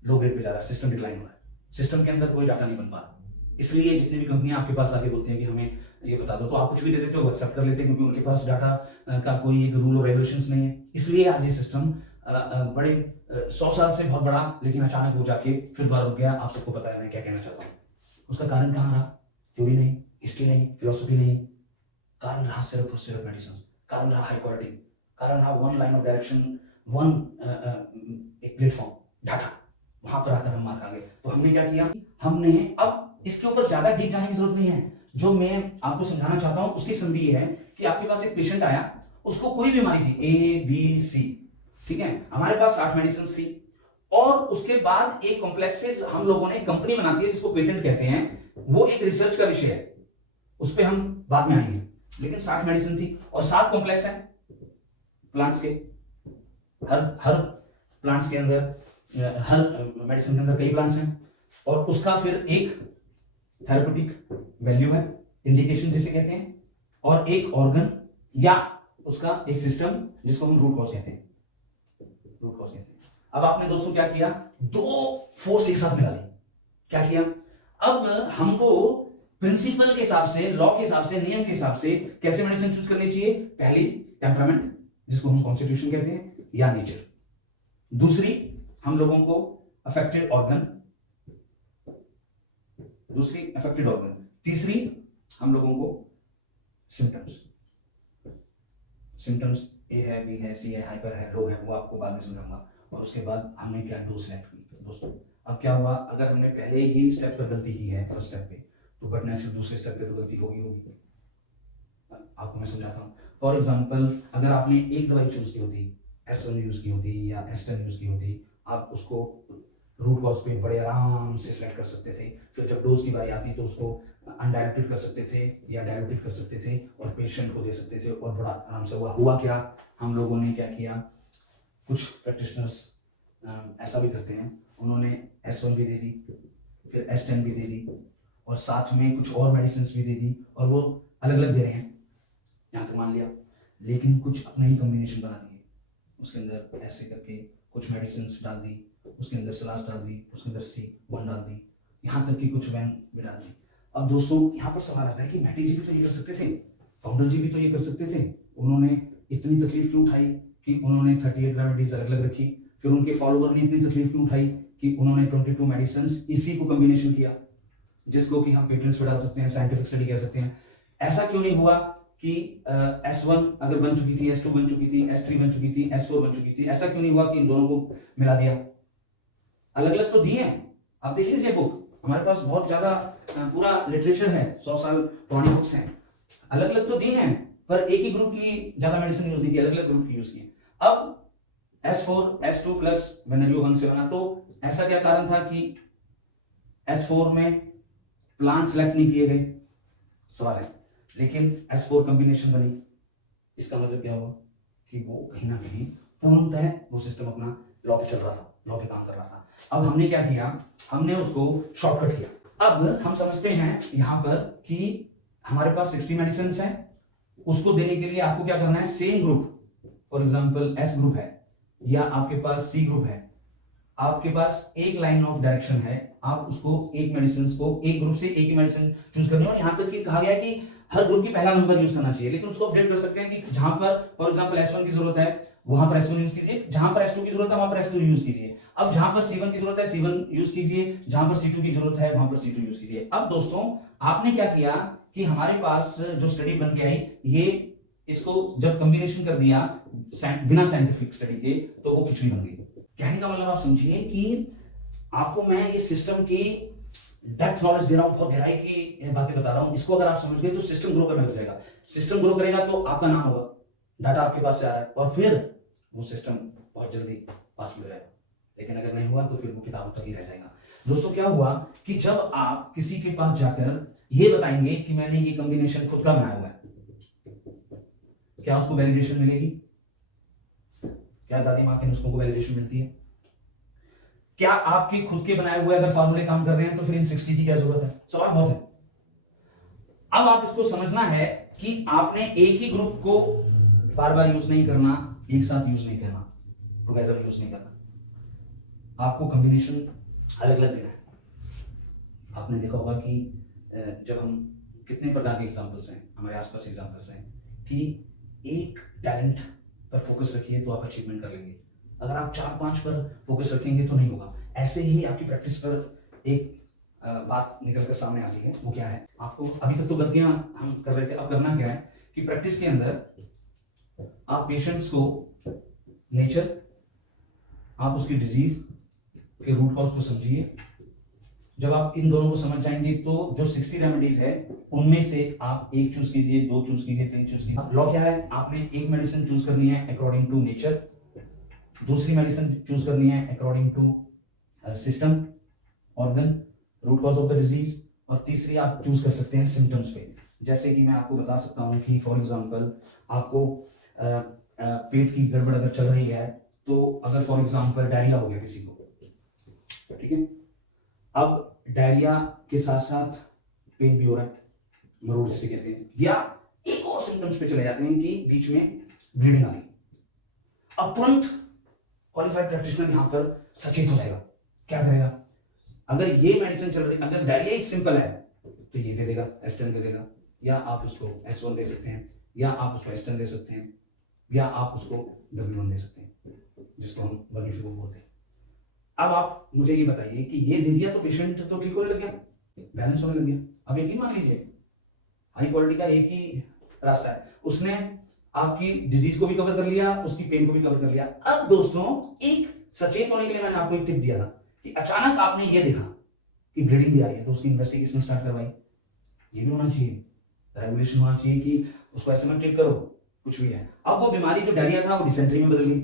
लो ग्रेड पे जा रहा है, सिस्टम डिक्लाइन हो रहा है, सिस्टम के अंदर कोई डाटा नहीं बन पा रहा। इसलिए जितनी भी कंपनियां आपके पास आके बोलती हैं कि हमें ये बता दो, तो आप कुछ भी दे देते हो, एक्सेप्ट कर लेते हैं, क्योंकि उनके पास डाटा का कोई एक रूल और रेगुलेशंस नहीं है। इसलिए आज ये सिस्टम बड़े 100 साल से बहुत बड़ा, लेकिन अचानक वो जाके फिर दोबारा रुक गया। आप सबको पता है मैं क्या कहना चाहता हूँ। उसका कारण कहाँ रहा? थ्योरी नहीं, हिस्ट्री नहीं, फिलोसफी नहीं, कारण रहा सिर्फ और सिर्फ मेडिसिन, कारण रहा हाई क्वालिटी, कारण रहा one line of direction, one एक प्लेटफॉर्म, डाटा, वहां पर आकर हम मार खा गए। तो हमने क्या किया? हमने अब इसके ऊपर ज्यादा डीप जाने की जरूरत नहीं है। जो मैं आपको समझाना चाहता हूं उसकी समझी है कि आपके पास एक पेशेंट आया उसको कोई बीमारी थी ABC, ठीक है, हमारे पास 60 मेडिसिन थी, और उसके बाद एक कॉम्प्लेक्सेस हम लोगों ने कंपनी बनाती है जिसको पेटेंट कहते हैं, वो एक रिसर्च का विषय है, उस पर हम बाद में आएंगे। लेकिन 60 मेडिसिन थी और 7 कॉम्प्लेक्स हैं प्लांट्स के, हर प्लांट्स के अंदर, हर मेडिसिन के अंदर कई प्लांट्स हैं, और उसका फिर एक थेरेप्यूटिक वैल्यू है, इंडिकेशन जिसे कहते हैं, और एक ऑर्गन या उसका एक सिस्टम जिसको हम रूट कॉज कहते हैं, रूट कॉज कहते हैं। अब आपने दोस्तों क्या किया, दो फोर्स एक साथ मिला दी। क्या किया, अब हमको प्रिंसिपल के हिसाब से, लॉ के हिसाब से, नियम के हिसाब से कैसे मेडिसिन चूज करनी चाहिए। पहली टेम्परामेंट जिसको हम कॉन्स्टिट्यूशन कहते हैं या नेचर, दूसरी हम लोगों को अफेक्टेड ऑर्गन, दूसरी अफेक्टेड ऑर्गन, तीसरी हम लोगों को सिम्टम्स, सिम्टम्स ए है, बी है, सी है, हाइपर है, लो है, वो आपको बाद में समझाऊंगा। और उसके बाद हमने क्या डोज सेलेक्ट की दोस्तों। अब क्या हुआ, अगर हमने पहले ही स्टेप पर गलती की है, फर्स्ट स्टेप पे, तो बट नेक्स्ट दूसरे स्टेप पे तो गलती होगी। आपको मैं समझाता हूँ। फॉर एग्जांपल, अगर आपने एक दवाई चूज की होती, S1 यूज की होती या S10 यूज की होती, आप उसको रूट कॉज पे बड़े आराम से सेलेक्ट कर सकते थे। फिर जब डोज की बारी आती तो उसको अनडायल्यूटेड कर सकते थे या डायल्यूटेड कर सकते थे और पेशेंट को दे सकते थे, और बड़ा आराम से हुआ क्या, हम लोगों ने क्या किया, कुछ प्रैक्टिशनर्स ऐसा भी करते हैं, उन्होंने S1 भी दे दी, फिर S10 भी दे दी, और साथ में कुछ और मेडिसिन भी दे दी, और वो अलग अलग दे रहे हैं, यहाँ तक मान लिया, लेकिन कुछ अपने ही कॉम्बिनेशन बना दिए, उसके अंदर ऐसे करके कुछ मेडिसिन डाल दी, उसके अंदर सलास डाल दी, उसके अंदर C1 डाल दी, यहाँ तक कि कुछ वैन भी डाल दी। अब दोस्तों यहाँ पर सवाल आता है कि मैटी जी भी तो ये कर सकते थे, फाउंडर जी भी तो ये कर सकते थे, उन्होंने इतनी तकलीफ क्यों उठाई कि उन्होंने 38 रेमेडीज अलग अलग रखी। फिर उनके फॉलोवर ने इतनी तकलीफ क्यों उठाई कि उन्होंने 22 मेडिसिन इसी को कॉम्बिनेशन किया, जिसको कि हम पेटेंट्स पे डाल सकते हैं, साइंटिफिक स्टडी कह सकते हैं। ऐसा क्यों नहीं हुआ कि S1 अगर बन चुकी थी, S2 बन चुकी थी, S3 बन चुकी थी, S4 बन चुकी थी, ऐसा क्यों नहीं हुआ कि इन दोनों को मिला दिया। अलग अलग तो दिए हैं, आप देख लीजिए बुक, हमारे पास बहुत ज्यादा पूरा लिटरेचर है, 100 साल पुरानी बुक्स हैं, अलग अलग तो दिए हैं, पर एक ही ग्रुप की ज्यादा मेडिसिन यूज नहीं की, अलग अलग ग्रुप की यूज की। अब S4 S2 प्लस वेनेरियो 1 से बना, तो ऐसा क्या कारण था कि S4 में प्लांट सेलेक्ट नहीं किए गए, सवाल है, लेकिन S4 कॉम्बिनेशन बनी। इसका मतलब क्या हुआ कि वो कहीं ना कहीं पूर्णतः वो सिस्टम अपना लॉ पे चल रहा था, लॉ पे काम कर रहा था। अब हमने क्या किया, हमने उसको शॉर्टकट किया। अब हम समझते हैं यहां पर कि हमारे पास 60 मेडिसिन हैं, उसको देने के लिए आपको क्या करना है, same group, for example S group है या आपके पास C ग्रुप है, आपके पास एक लाइन ऑफ डायरेक्शन है, आप उसको एक मेडिसिन को एक ग्रुप से एक ही मेडिसिन चूज करनी है। और यहां तक कि कहा गया है कि हर ग्रुप की पहला नंबर यूज करना चाहिए, लेकिन उसको अपडेट कर सकते हैं कि जहां पर फॉर एग्जांपल S1 की जरूरत है वहां पर S1 यूज कीजिए, जहां पर S2 की जरूरत है वहां पर S2 यूज कीजिए। अब जहां पर C1 की जरूरत है C1 यूज कीजिए, जहां पर C2 की जरूरत है वहां पर C2 यूज कीजिए। अब दोस्तों आपने क्या किया कि हमारे पास जो स्टडी बन के आई, ये इसको जब कॉम्बिनेशन कर दिया बिना साइंटिफिक स्टडी के, तो वो खिचड़ी बन गई। कहने का मतलब आप समझिए कि आपको मैं इस सिस्टम की डेप्थ नॉलेज दे रहा हूं, बहुत गहराई की बातें बता रहा हूं। इसको अगर आप समझ गए तो सिस्टम ग्रो करने लग जाएगा। सिस्टम ग्रो करेगा तो आपका नाम होगा, डाटा आपके पास से आ रहा है, और फिर वो सिस्टम बहुत जल्दी पास में जाएगा। लेकिन अगर नहीं हुआ तो फिर वो किताबों तक ही रह जाएगा। दोस्तों क्या हुआ कि जब आप किसी के पास जाकर ये बताएंगे कि मैंने ये कॉम्बिनेशन खुद का बनाया हुआ है, क्या उसको वैलिडेशन मिलेगी? क्या दादी माँ के नुस्खों को वैलिडेशन मिलती है? क्या आपके खुद के बनाए हुए अगर फॉर्मूले काम कर रहे हैं तो फिर इन 60 की क्या जरूरत है? सवाल बहुत है। अब आप इसको समझना है कि आपने एक ही ग्रुप को बार बार यूज नहीं करना, एक साथ यूज नहीं करना, टुगेदर यूज नहीं करना, आपको कॉम्बिनेशन अलग अलग देना है। आपने देखा होगा कि जब हम कितने प्रकार के एग्जांपल्स हैं, हमारे आसपास एग्जांपल्स हैं कि एक टैलेंट पर फोकस रखिए तो आप अचीवमेंट कर लेंगे, अगर आप 4-5 पर फोकस रखेंगे तो नहीं होगा। ऐसे ही आपकी प्रैक्टिस पर एक बात निकल कर सामने आती है, वो क्या है? आपको अभी तक तो गलतियां हम कर रहे थे, अब करना क्या है कि प्रैक्टिस के अंदर आप पेशेंट्स को नेचर, आप उसकी डिजीज के रूट कॉज को समझिए, जब आप इन दोनों को समझ जाएंगे तो जो 60 रेमेडीज है उनमें से आप एक चूज कीजिए, दो चूज कीजिए, तीन चूज कीजिए। लॉ क्या है, आपने एक मेडिसिन चूज करनी है अकॉर्डिंग टू नेचर, दूसरी मेडिसिन चूज करनी है according to system, organ, root cause of the disease, और तीसरी आप चूज कर सकते हैं सिम्टम्स पे। जैसे कि मैं आपको बता सकता हूँ कि फॉर एग्जांपल आपको पेट की गड़बड़ अगर चल रही है, तो अगर फॉर एग्जांपल डायरिया हो गया किसी को, ठीक है, अब डायरिया के साथ साथ पेन भी हो रहा है, मरोड़ जिसे कहते हैं, या एक और सिम्टम्स पे चले जाते हैं कि बीच में ब्लीडिंग आ गई, अब तुरंत क्वालिफाइड प्रैक्टिशनर यहां पर सचेत हो जाएगा। क्या करेगा, अगर ये मेडिसिन चल रही, अगर डायरिया एक सिंपल है तो ये दे देगा, एस्टन दे देगा, या आप उसको S1 दे सकते हैं, या आप उसको एस्टन दे सकते हैं, या आप उसको W1 दे सकते हैं, जिसको हम वर्मीफिगो बोलते हैं। अब आप मुझे ये बताइए कि ये दे दिया तो पेशेंट तो ठीक होने लग गया, बैलेंस होने लग गया। अब यकीन मान लीजिए हाई क्वालिटी का एक ही रास्ता है, उसने आपकी डिजीज को भी कवर कर लिया, उसकी पेन को भी कवर कर लिया। अब दोस्तों एक सचेत होने के लिए मैंने आपको एक टिप दिया था कि अचानक आपने ये देखा कि ब्लीडिंग भी आ रही है, तो उसकी इन्वेस्टिगेशन स्टार्ट करवाई। ये भी होना चाहिए, रेगुलेशन होना चाहिए कि उसको ऐसे मत ट्रीट करो कुछ भी है। अब वो बीमारी जो डायरिया था वो डिसेंट्री में बदल गई,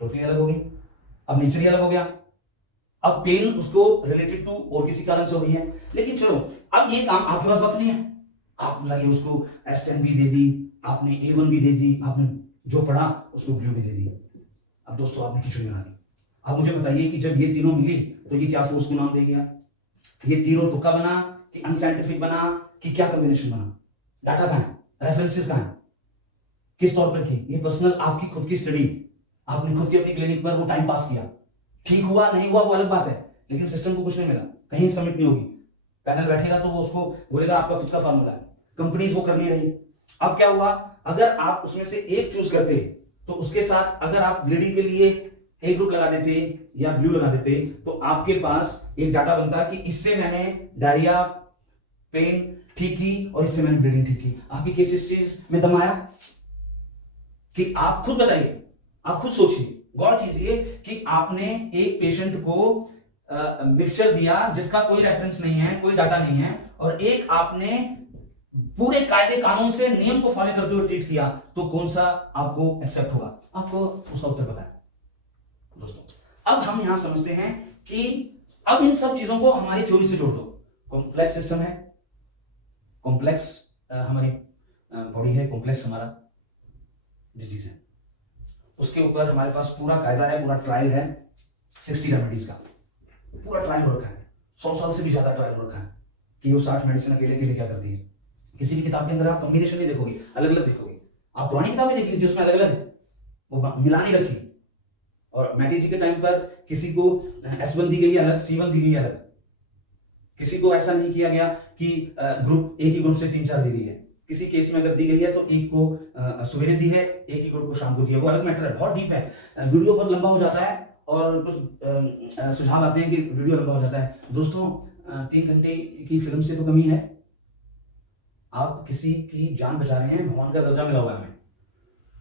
टोटली अलग हो गई, अब नेचर ही अलग हो गया, अब पेन उसको रिलेटेड टू और किसी कारण से हो रही है। लेकिन चलो अब ये काम आपके पास वक्त नहीं है, आप लगे उसको एस्टेन भी दे दी, आपने A1 भी दे दी, आपने जो पढ़ा उसको ब्लू भी दे दी। अब दोस्तों आपने खिचड़ी बना दी। अब मुझे बताइए कि जब ये तीनों मिली तो ये क्या फोर्स को नाम दे गया, ये तीरों तुक्का बना कि अनसाइंटिफिक बना कि क्या कॉम्बिनेशन बना, डाटा कहां है, रेफरेंसेस कहां है, किस तौर पर की, ये पर्सनल आपकी खुद की स्टडी, आपने खुद की अपनी क्लिनिक पर वो टाइम पास किया, ठीक हुआ नहीं हुआ वो अलग बात है, लेकिन सिस्टम को कुछ नहीं मिला, कहीं सबमिट नहीं होगी, पैनल बैठेगा तो वो उसको बोलेगा आपका खुद का फार्मूला है, कंपनीज वो कर नहीं रही। अब क्या हुआ, अगर आप उसमें से एक चूज करते तो उसके साथ अगर आप ब्लीडिंग के लिए एक ग्रुप लगा देते या ब्लू लगा देते तो आपके पास एक डाटा बनता कि इससे मैंने डायरिया पेन ठीक की और इससे मैंने ब्लीडिंग ठीक की। आपकी केस हिस्ट्रीज में दम आया कि आप खुद बताइए, आप खुद सोचिए, गौर कीजिए कि आपने एक पेशेंट को मिक्सचर दिया जिसका कोई रेफरेंस नहीं है, कोई डाटा नहीं है, और एक आपने पूरे कायदे कानून से नियम को फॉलो करते हुए ट्रीट किया, तो कौन सा आपको एक्सेप्ट होगा? आपको उसका उत्तर पता है दोस्तों। अब हम यहां समझते हैं कि अब इन सब चीजों को हमारी थ्योरी से जोड़ दो। कॉम्प्लेक्स सिस्टम है, कॉम्प्लेक्स हमारी बॉडी है, कॉम्प्लेक्स हमारा डिजीज है, उसके ऊपर हमारे पास पूरा कायदा है, पूरा ट्रायल है, 60 रेमेडीज का पूरा ट्रायल हो रखा है, 100 साल से भी ज्यादा ट्रायल हो रखा है कि वो 60 मेडिसिन अकेले के लिए क्या करती है। किसी भी किताब के अंदर आप कॉम्बिनेशन नहीं देखोगे, अलग अलग देखोगे। आप पुरानी किताबें देख लीजिए, उसमें अलग अलग है, वो मिला नहीं रखी। और मैटी जी के टाइम पर किसी को S1 दी गई अलग, C1 दी गई अलग, किसी को ऐसा नहीं किया गया कि ग्रुप एक ही ग्रुप से 3-4 दी गई है। किसी केस में अगर दी गई है तो एक को सवेरे दी है, एक ही ग्रुप को शाम को दी है, वो अलग मैटर है, बहुत डीप है। वीडियो बहुत लंबा हो जाता है और कुछ सुझाव आते हैं कि वीडियो लंबा हो जाता है। दोस्तों 3 घंटे की फिल्म से तो कमी है, आप किसी की जान बचा रहे हैं, भगवान का दर्जा मिला हुआ है हमें।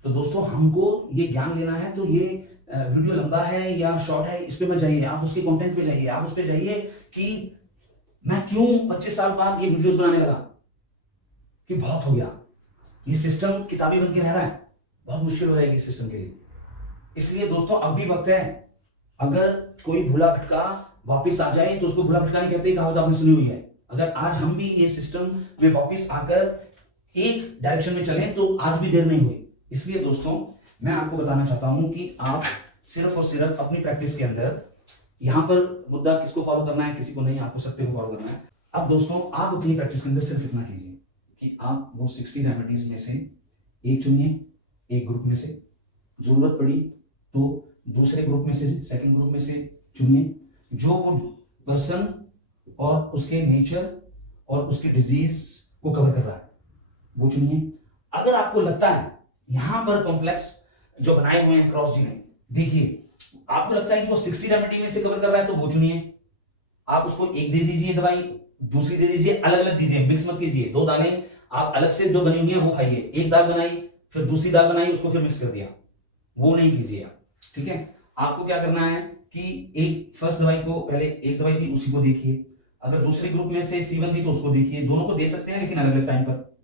तो दोस्तों हमको ये ज्ञान लेना है, तो ये वीडियो लंबा है या शॉर्ट है इस पे मत जाइए, आप उसके कंटेंट पे जाइए, आप उस पे जाइए कि मैं क्यों 25 साल बाद ये वीडियोस बनाने लगा, कि बहुत हो गया, ये सिस्टम किताबी बन के रह रहा है, बहुत मुश्किल हो जाएगी इस सिस्टम के लिए। इसलिए दोस्तों अब भी वक्त है, अगर कोई भूला भटका वापिस आ जाए तो उसको भूला भटका नहीं कहते, कहावत आपने सुनी हुई है। अगर आज हम भी ये सिस्टम में वापिस आकर एक डायरेक्शन में चलें तो आज भी देर नहीं हुई। इसलिए दोस्तों मैं आपको बताना चाहता हूं कि आप सिर्फ और सिर्फ अपनी प्रैक्टिस के अंदर, यहां पर मुद्दा किसको फॉलो करना है, किसी को नहीं, आपको सत्य को फॉलो करना है। अब दोस्तों आप अपनी प्रैक्टिस के अंदर सिर्फ इतना कीजिए कि आप वो 60 रेमेडीज में से एक चुनिए, एक ग्रुप में से, जरूरत पड़ी तो दूसरे ग्रुप में से, सेकंड ग्रुप में से चुनिए, जो वो पर्सन और उसके नेचर और उसकी डिजीज को कवर कर रहा है वो चुनिए। अगर आपको लगता है यहां पर कॉम्प्लेक्स जो बनाए हुए हैं क्रॉस जी ने, देखिए आपको लगता है कि वो 60 रेमेडी में से कवर कर रहा है तो वो चुनिए। आप उसको एक दे दीजिए दवाई, दूसरी दे दीजिए, अलग अलग दीजिए, मिक्स मत कीजिए। 2 दालें आप अलग से जो बनी हुई है वो खाइए, एक दाल बनाई फिर दूसरी दाल बनाई उसको फिर मिक्स कर दिया, वो नहीं कीजिए आप, ठीक है। आपको क्या करना है कि एक फर्स्ट दवाई को पहले एक दवाई दी उसी को देखिए, अगर दूसरे ग्रुप में से C1 दी तो उसको देखिए, दोनों को दे सकते हैं लेकिन अलग अलग टाइम पर,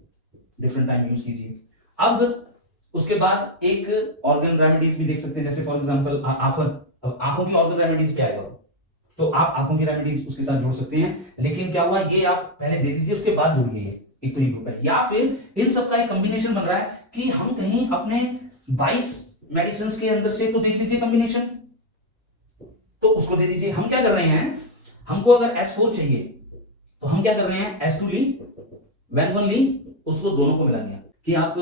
डिफरेंट टाइम यूज कीजिए। अब उसके बाद एक ऑर्गन रेमेडीज भी देख सकते हैं, जैसे फॉर एग्जांपल आंखों की ऑर्गन रेमेडीज पे आएगा, तो आप आंखों की रेमेडीज उसके साथ जोड़ सकते हैं। लेकिन क्या हुआ, ये आप पहले दे दीजिए उसके बाद जोड़िए, एक तो ये ग्रुप है। या फिर इन सब का एक कॉम्बिनेशन बन रहा है कि हम कहीं अपने 22 मेडिसिन के अंदर से तो देख लीजिए कॉम्बिनेशन, तो उसको दे दीजिए। हम क्या कर रहे हैं, हमको अगर S4 चाहिए तो हम क्या कर रहे हैं, S2 ली, WEN1 ली, उसको दोनों को मिला दिया। कि आप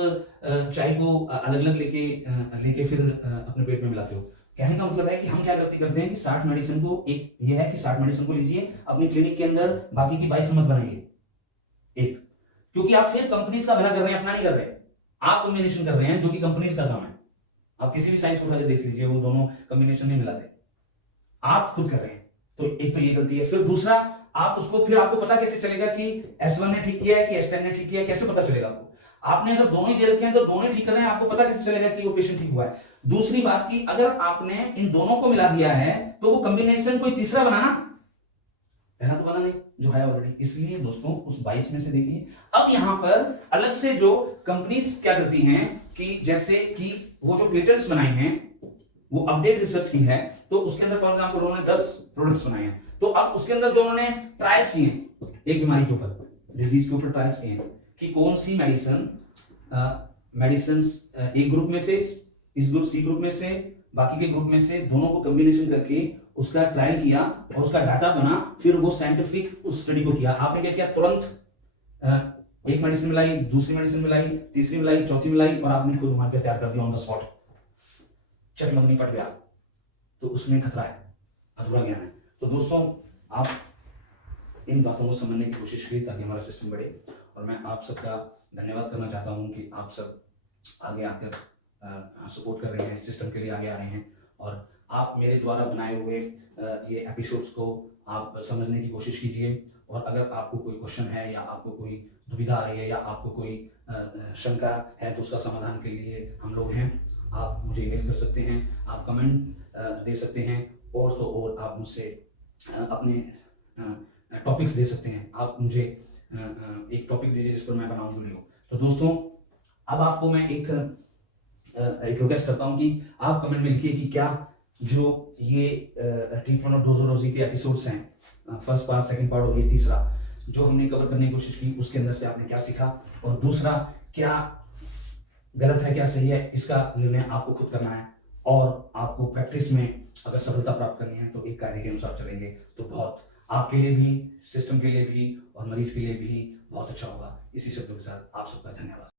चाय को अलग अलग लेके फिर अपने पेट में मिलाते हो। कहने का मतलब है कि हम क्या गलती करते हैं कि 60 मेडिसिन को, एक ये है कि 60 मेडिसिन को लीजिए अपनी क्लिनिक के अंदर, बाकी की 22 मत बनाइए एक, क्योंकि आप फिर कंपनीज का भला कर रहे हैं, अपना नहीं कर रहे, आप कॉम्बिनेशन कर रहे हैं जो कि कंपनीज का काम है। आप किसी भी साइंस उठा के देख लीजिए, वो दोनों कॉम्बिनेशन नहीं मिलाते, आप खुद कर रहे हैं। तो एक तो ये गलती है। फिर दूसरा, आप उसको, फिर आपको पता कैसे चलेगा कि S1 ने ठीक किया है कि S10 ने ठीक किया है, कैसे पता चलेगा आपको? आपने अगर दोनों ही दे रखे हैं तो दोनों ठीक कर रहे हैं, आपको पता कैसे चलेगा कि वो पेशेंट ठीक हुआ है? दूसरी बात कि अगर आपने इन दोनों को मिला दिया है तो वो कॉम्बिनेशन कोई तीसरा बनाना, पहला तो बना नहीं जो है ऑलरेडी। इसलिए दोस्तों उस 22 में से देखिए। अब यहां पर अलग से जो कंपनीज क्या करती हैं कि जैसे कि वो जो पेटेंट्स बनाए हैं वो अपडेट रिसर्च की है, तो उसके अंदर फॉर एग्जांपल उन्होंने 10 प्रोडक्ट्स बनाए हैं, तो अब उसके अंदर जो उन्होंने ट्रायल्स किए हैं एक बीमारी के ऊपर, डिजीज के ऊपर ट्रायल्स किए हैं कि कौन सी मेडिसिन एक ग्रुप में से, इस ग्रुप C ग्रुप में से, बाकी के ग्रुप में से, दोनों को कॉम्बिनेशन करके उसका ट्रायल किया और उसका डाटा बना, फिर वो साइंटिफिक उस स्टडी को किया। आपने क्या किया, तुरंत एक मेडिसिन मिलाई, दूसरी मेडिसिन मिलाई, तीसरी मिलाई, चौथी मिलाई, और आपने खुद वहां पे तैयार कर दिया ऑन द स्पॉट, चट मंगनी पट गया, तो उसमें खतरा है, अधूरा ज्ञान है। तो दोस्तों आप इन बातों को समझने की कोशिश करिए ताकि हमारा सिस्टम बढ़े, और मैं आप सबका धन्यवाद करना चाहता हूं कि आप सब आगे आकर सपोर्ट कर रहे हैं, सिस्टम के लिए आगे आ रहे हैं, और आप मेरे द्वारा बनाए हुए ये एपिसोड्स को आप समझने की कोशिश कीजिए। और अगर आपको कोई क्वेश्चन है या आपको कोई दुविधा आ रही है या आपको कोई शंका है तो उसका समाधान के लिए हम लोग हैं। आप मुझे ईमेल कर सकते हैं, आप कमेंट दे सकते हैं, और तो और आप मुझसे अपने टॉपिक्स दे सकते हैं। आप मुझे एक टॉपिक दीजिए जिस पर मैं बनाऊं वीडियो। तो दोस्तों अब आपको मैं एक रिक्वेस्ट करता हूं कि आप कमेंट में लिखिए कि क्या जो ये ट्रीटमेंट ऑफ डोजोलॉजी के एपिसोड्स हैं, फर्स्ट पार्ट, सेकंड पार्ट और ये तीसरा जो हमने कवर करने की कोशिश की, उसके अंदर से आपने क्या सीखा, और दूसरा क्या गलत है क्या सही है, इसका निर्णय आपको खुद करना है। और आपको प्रैक्टिस में अगर सफलता प्राप्त करनी है तो एक कार्य के अनुसार चलेंगे तो बहुत आपके लिए भी, सिस्टम के लिए भी और मरीज के लिए भी बहुत अच्छा होगा। इसी शब्दों के साथ आप सबका धन्यवाद।